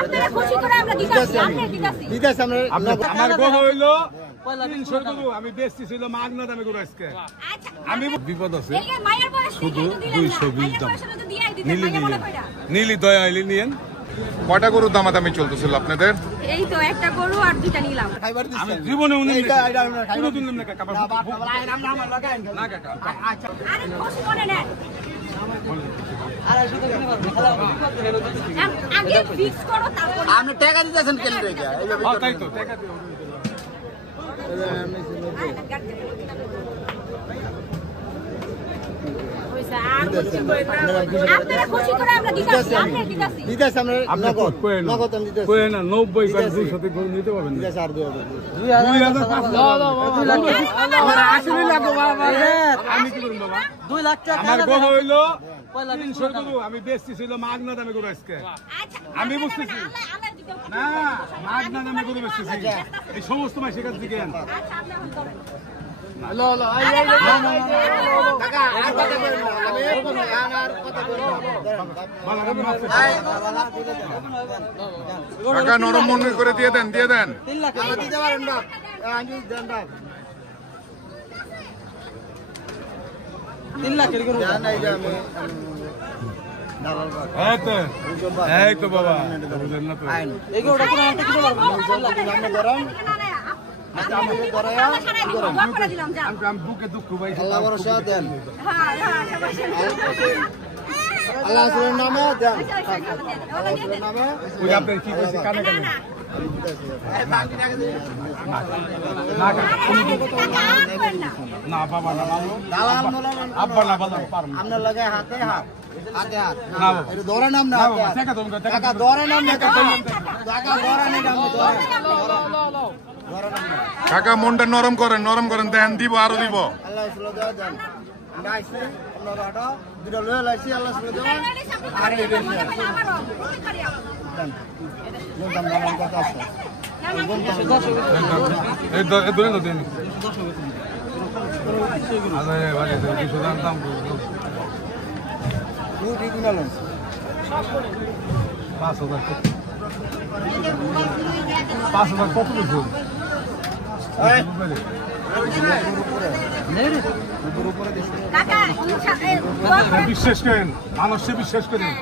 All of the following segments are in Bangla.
আপনারা খুশি করে আমরা দিতাছি আমরা আমার গো হইলো 300 গরু আমি বেচছি ছিল মাগনা দামে গরু আজকে আমি বিপদ আছে শুধু 220 দাম নীলি দয়া আইলি নিয়েন কয়টা গরুর দামাদামি চলতেছিল আপনাদের? এই তো একটা গরু আর দুইটা নিলাম আমি জীবনে উনি কোনোদিন নিলাম না কাকা না কাকা আরে খুশি করে নেন আগে ফিক্স করো তারপর আপনি টাকা দিতেছেন কেন রে? তাই তো টাকা দিও আপনারা খুশি করে আমরা দিতাছি আমরা নগদ দিতেছি কই না 90 করে 200 তে গরু নিতে পারবেন না আর 2000 আমার আসলে লাগো বাবা আমি কি করব বাবা 2 লাখ টাকা আমার গো হইলো 300 গরু আমি বেচছি ছিল মাগনা দামে গরু আজকে আমি বুঝতেছি না মাগনা দামে গরু বেচছি এই সমস্ত মাসের কাছ থেকে টাকা নরম মনে করে দিয়ে দেন 3 লাখ টাকা দিতে পারেন না আমি দেন না 3 লাখ এর করে জান নাই যে আমি এই তো বাবা বুঝেন না তো এই গোটা পুরো আনতে কি পারবো আমরা গরম আমি বুকে দুঃখ ভাই আল্লাহ ভরসা দেন হ্যাঁ আল্লাহ রাসূলের নামে দেন আল্লাহ রাসূলের নামে ওই আপনার কি কইছে কানে কানে না বাবা না দালাল আব্বা না বাবা পারম আপনার লাগে হাতে হাত না এটা ধরে নাম না টাকা ধরে নাম না টাকা ধরে নাম কাকা মনটা নরম করেন দেন দিব আরো দিব। আল্লাহ রাসূল দেওয়া দেন আমরা আইছি আমরা বাটা দুটো লয়ে লাইছি আল্লাহ রাসূল দেওয়া আর এই দেন দাম দাম কথা আছে এই ধরে তো দেন আরে ভাই 200 দাম তুই ঠিক নালেন 5000 কত দিছো বিশ্বাস করেন মানুষে বিশ্বাস করেন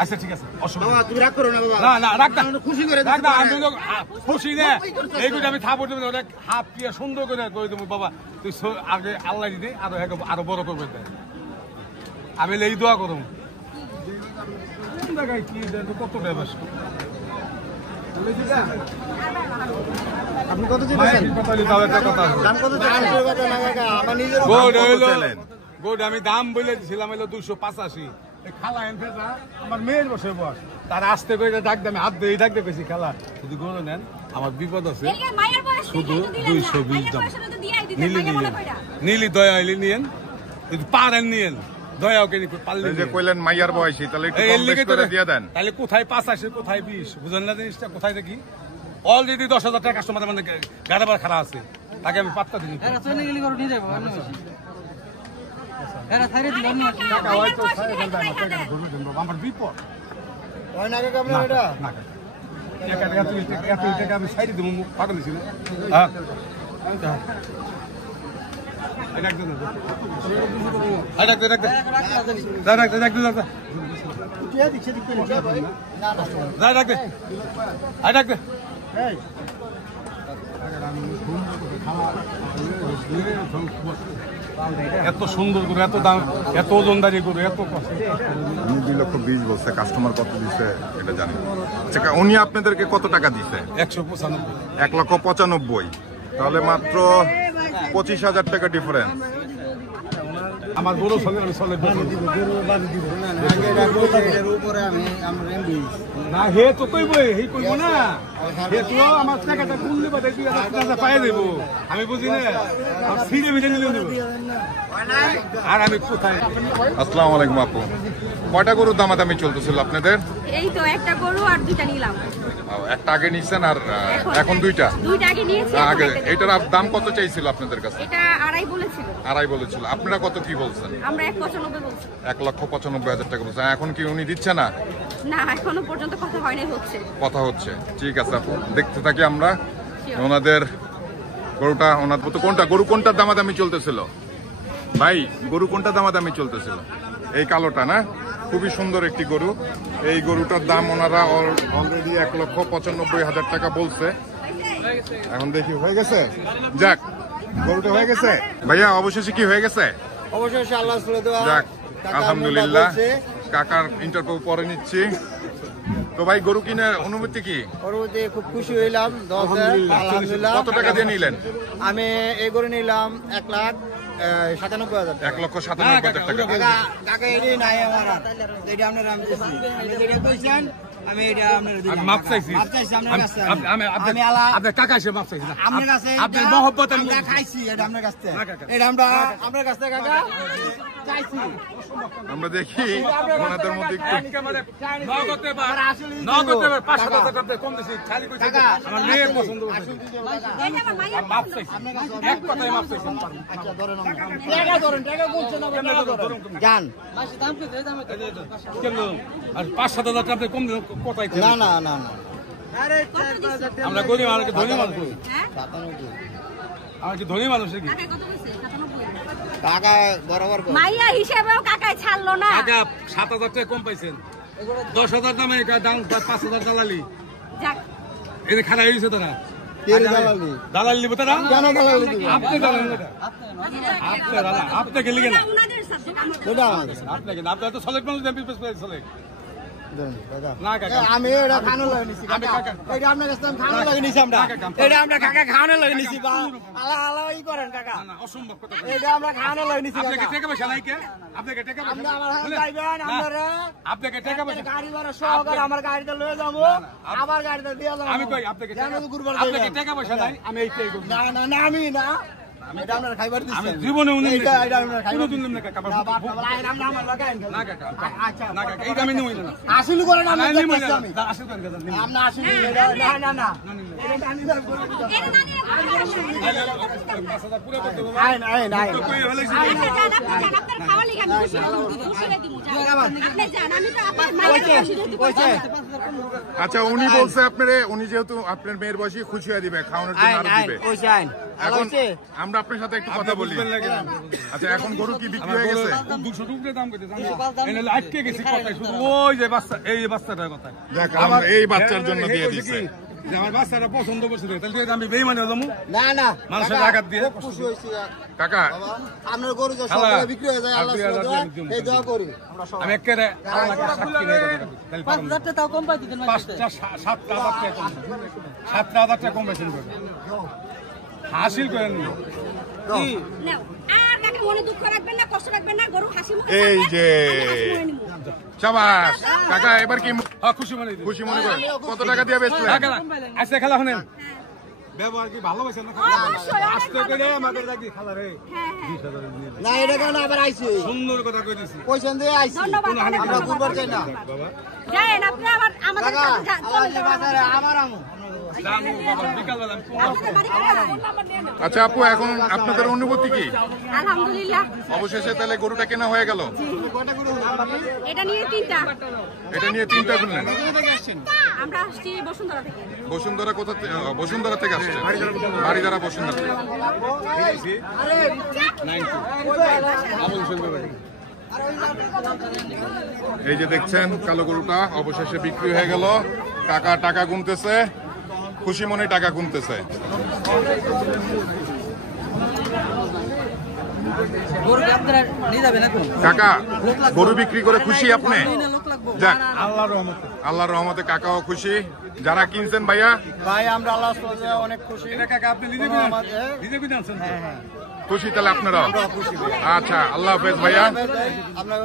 আচ্ছা ঠিক আছে বাবা তুমি রাগ করো না বাবা না রাখ না খুশি করে রাখ না আমি খুশি না এইগুলো আমি থাপড় দেব ওটা হাফ দিয়ে সুন্দর করে কই দেব বাবা তুই আগে আল্লাহ দিদি আরো বড় করবে আমি এই দোয়া করব জায়গায় কি কত ব্যবস্থা আপনি কত দিবেন দাম কত চাচ্ছেন আমার নিজের গোড আমি দাম বলে দিছিলাম হলো 285 খালা এন ফেজা আমার মেয়ের বসে বস তার আসতে কইরা ডাক দামে হাত দিয়ে ডাক দেখেছি খালা যদি গরু নেন আমার বিপদ আছে শুধু 220 দাম নীলি দয়া আইলি নিয়েন যদি পারেন নিয়েন দয়া ওকে পারলে যে কইলেন মাইয়ার বয়সী তাহলে একটু কম বেশি করে দিয়ে দেন। তাহলে কোথায় 85 কোথায় 20 বুঝেন না জিনিসটা কোথায় দেখি অলরেডি 10000 টাকা কাস্টমার মানে গাড়াবার খারাপ আছে তাকে আমি পাত্তা দিই এরা চলে গেলি করে নিয়ে যাবো আমি এরা ছাইরে দিলাম না টাকা হয়তো ছাইরে ফেলবে না টাকা ধরে দেন আমার বিপদ হয় না কাকা আপনার এটা না টাকা টাকা আমি ছাইরে দেব পাগল ছিল হ্যাঁ এটা একদম এত সুন্দর করে এত দাম এত ওজনদারি করে এত কষ্ট 2,20,000 বলছে কাস্টমার কত দিছে এটা জানি আচ্ছা উনি আপনাদেরকে কত টাকা দিছে 195 1,95,000 তাহলে মাত্র 25,000 টাকা ডিফারেন্স আমার বড় সঙ্গে আমি চলে না হে তো কইব হে কইব না হে তো আমার টাকাটা কুনলে বাদে 2000 টাকা পাই দেব আমি বুঝি না সিরে মিলে নিলে আর আমি কোথায় আসসালামু আলাইকুম আপু কয়টা গরুর দামাদামি চলতেছিল আপনাদের? এই তো একটা গরু আর দুইটা নিলাম। একটা আগে নিচ্ছেন আর এখন দুইটা আগে নিয়েছি। আগে এটার দাম কত চাইছিল আপনাদের কাছে? এটা আড়াই বলেছিল। আড়াই বলেছিল। আপনারা কত কি বলছেন? আমরা 1.95 বলছি। 1,95,000 টাকা বলছেন। এখন কি উনি দিচ্ছে না? না, এখনো পর্যন্ত কথা হয়নি, হচ্ছে। কথা হচ্ছে। ঠিক আছে আপু, দেখতে থাকি আমরা ওনাদের গরুটা। ওনার তো কোনটা গরু, কোনটার দামাদামি চলতেছিল ভাই? গরু কোনটা দামাদামি চলতেছিল? এই কালোটা না? খুবই সুন্দর একটি গরু। এই গরুটার দাম ওনারা অলরেডি 1,95,000 টাকা বলছে। এখন দেখি হয়ে গেছে। যাক, গরুটা হয়ে গেছে ভাইয়া, অবশেষে কি হয়ে গেছে? অবশ্যই আল্লাহ শুনে দেওয়া। যাক, আলহামদুলিল্লাহ। কাকার ইন্টারভিউ পরে নিচ্ছি। তো ভাই, গরু কিনার অনুভূতি কি? পরবর্তী খুব খুশি হইলাম। আলহামদুলিল্লাহ। কত টাকা দিয়ে নিলেন? আমি এই গরু নিলাম 1,97,000 টাকা। 1,97,000 টাকা। কাকা এটাই নাই আমার হাত। এটা আপনারা আমি দিচ্ছি। আপনি যেটা কইছেন আমি এটা আপনারা দিলাম। মাপ চাইছি। মাপ চাইছি আপনার কাছে। আমি আপনার কাকা এসে মাপ চাইছি না। আপনার কাছে আপনার মহব্বত আমি আমরা খাইছি এটা আপনার কাছ থেকে। এটা আমরা আপনার কাছ থেকে কাকা চাইছি। আমরা দেখি ওনাদের মধ্যে একটু নগদে 5,000 টাকা কম দিছি। খালি কইছি আমার মেয়ের পছন্দ হয়েছে। এটা আমার মায়ের মাপ চাইছি। এক কথায় মাপ চাইছি। আচ্ছা ধরেন টাকা ধরেন, টাকা বলছেন আবার টাকা ধরেন। জান কেন আর 5,000 টাকা আপনি কম দিন কোথায়? না না না না। আমরা গরিব মানুষ, ধনী মানুষ। হ্যাঁ? আমরা কি ধনী মানুষ কি? কাকা কত কইছে? 97। টাকা বরাবর কর। মাইয়া হিসেবেও কাকাই ছাড়লো না। টাকা 7,000 টাকা কম পাইছেন। 10,000 দামে দাম 5,000 দালালি। যাক, এই খারাপ হয়েছে তারা। তেল দালালি। দালালি দিব তারা? কেন দালালি দিব? আপনি দালালি না। আপনি গেলি কেন? এটা উনাদের সাবজেক্ট, আমার এটা আমাদের। আপনি কেন? আপনি তো সলেট মানুষ এমপি সলেট। দেন টাকা। না কাকা। আমি এটা খানো লাগে নিছি কাকা। এটা আপনার কাছে খানো লাগে নিছি আমরা। এটা আমরা কাকা খানো লাগে নিছি। আলা আলা ই করেন কাকা। না, অসম্ভব কথা। এটা আমরা খানো লাগে নিছি আপনাকে কাকা। টাকা পয়সা নাই কে? আপনাকে টাকা পয়সা আমরা আমার হাতে যাইবেন আপনারা। আপনাকে টাকা পয়সা গাড়ি ভাড়া সহকারে আমার গাড়িতে লয়ে যাবো। আবার গাড়িতে দিয়ে যাবো। আমি কই আপনাকে জানো তো গুরবার আপনাকে টাকা পয়সা নাই, আমি এইটাই করি। না না না আমি না। এটা আপনারা খাইবার দিচ্ছি। আমি জীবনে উনি এটা আপনারা খাইবার কোনোদিন না কাকা। না বাপ বাবা আমরা আমার লাগাই না কাকা। আচ্ছা না কাকা, এইটা আমি নিই না। আসিল করে না না আমি নিই করতেছি আমি। না। আসল করে কথা নিই। আমরা আসিল না না না এটা জানি না এটা না নিয়ে আমার কাছে। 5,000 পুরো করতে হবে। আইন আইন আইন কই হলাইছি। আচ্ছা, যান, আপনার খাওয়া লিখে আমি খুশি দিমু। আপনি যান, আমি তো আপনার মায়ের খুশি দিতে কইছে আচ্ছা, উনি বলছে আপনারে, উনি যেহেতু আপনার মেয়ের বয়সী খুশি হয়ে দিবে, খাওয়ানোর জন্য আইন আরো আইন দিবে। কইছে আইন এখন কইছে আমরা আপনার সাথে একটু কথা বলি। বুঝবেন লাগে না। আচ্ছা, এখন গরু কি বিক্রি আমার হয়ে গেছে? 200 টুকরে দাম কইতে জানেন? এনে আটকে গেছি কথায় শুধু ওই যে বাচ্চা, এই বাচ্চাটার কথা। দেখ, আমরা এই বাচ্চার জন্য দিয়ে দিছে। যে আমার বাচ্চাটা পছন্দ করছে, তাহলে আমি বেইমানি হলাম। না না মানুষের আঘাত দিয়ে। খুব খুশি হইছি কাকা, বাবা আপনার গরু যে খালা, সকালে বিক্রি হয়ে যায় আল্লাহ আর 2,000 সুবহানাহু দিন। এই দোয়া করি আমরা সবাই আমি একেবারে আল্লাহকে সাক্ষী নিয়ে কথা বলি। তাহলে 5,000 টাকা তাও কম পাইতে দেন মাঝে। 7,000 টাকা কম। 7,000 টাকা কম বেছেন করে। হাসিল করেন না। নাও। আর কাকে মনে দুঃখ রাখবেন না, কষ্ট রাখবেন না, গরু হাসি মুখে এই থাকবে, যে। আমি হাসি মুখে নিমু। শাবাশ কাকা, এবার কি হ্যাঁ, খুশি মনে দিন। খুশি মনে করেন? কত টাকা দিয়ে বেচলেন? হ্যাঁ, খেলা। আজকে খেলা শুনেন। ব্যবহার কি ভালোবাসেন না? অবশ্যই, অনেক আস্তে করে আমাদের দেখি খেলা রে। হ্যাঁ, হ্যাঁ। 20,000 নিয়ে যাই। না এটা কেন আবার আইছে সুন্দর কথা কই দিছি। পয়সা দিয়ে আইছি ধন্যবাদ, অনেক আমরা ধন্যবাদ। ঘুরবার চাই না বাবা যায়েন, আপনি আমাদের কাকা সাথে যান, আল্লাহ চলেন, যে বাজারে আমার আমু জানো বাবা, বিকালবেলা আমি আপনাদের বাড়ি কোথায়? আচ্ছা আপু, এখন আপনাদের অনুভূতি কি? আলহামদুলিল্লাহ, অবশেষে তাহলে গরুটা কেনা হয়ে গেল। এটা নিয়ে 3টা। এটা নিয়ে 3টা কিনলেন। আমরা আসছি বসুন্ধরা থেকে। বসুন্ধরা কোথা থেকে? বসুন্ধরা থেকে আসছে, বাড়িধারা বসুন্ধরা থেকে। এই যে দেখছেন কালো গরুটা অবশেষে বিক্রি হয়ে গেল। কাকা টাকা গুনতেছে, খুশি মনে টাকা গুনতেছে। গরু কি আপনারা নিয়ে যাবেন এখন? কাকা, গরু বিক্রি করে খুশি আপনি? লোক লাগবো। যাক, আল্লাহর রহমতে। আল্লাহর রহমতে কাকাও খুশি, যারা কিনছেন ভাইয়া ভাই আমরা আল্লাহ সুবহানাহু অনেক খুশি এটা কাকা আপনি নিজে কিনে আনছেন? নিজে কিনে আনছেন? খুশি, তাহলে আপনারা? আচ্ছা, আল্লাহ হাফেজ ভাইয়া। আপনার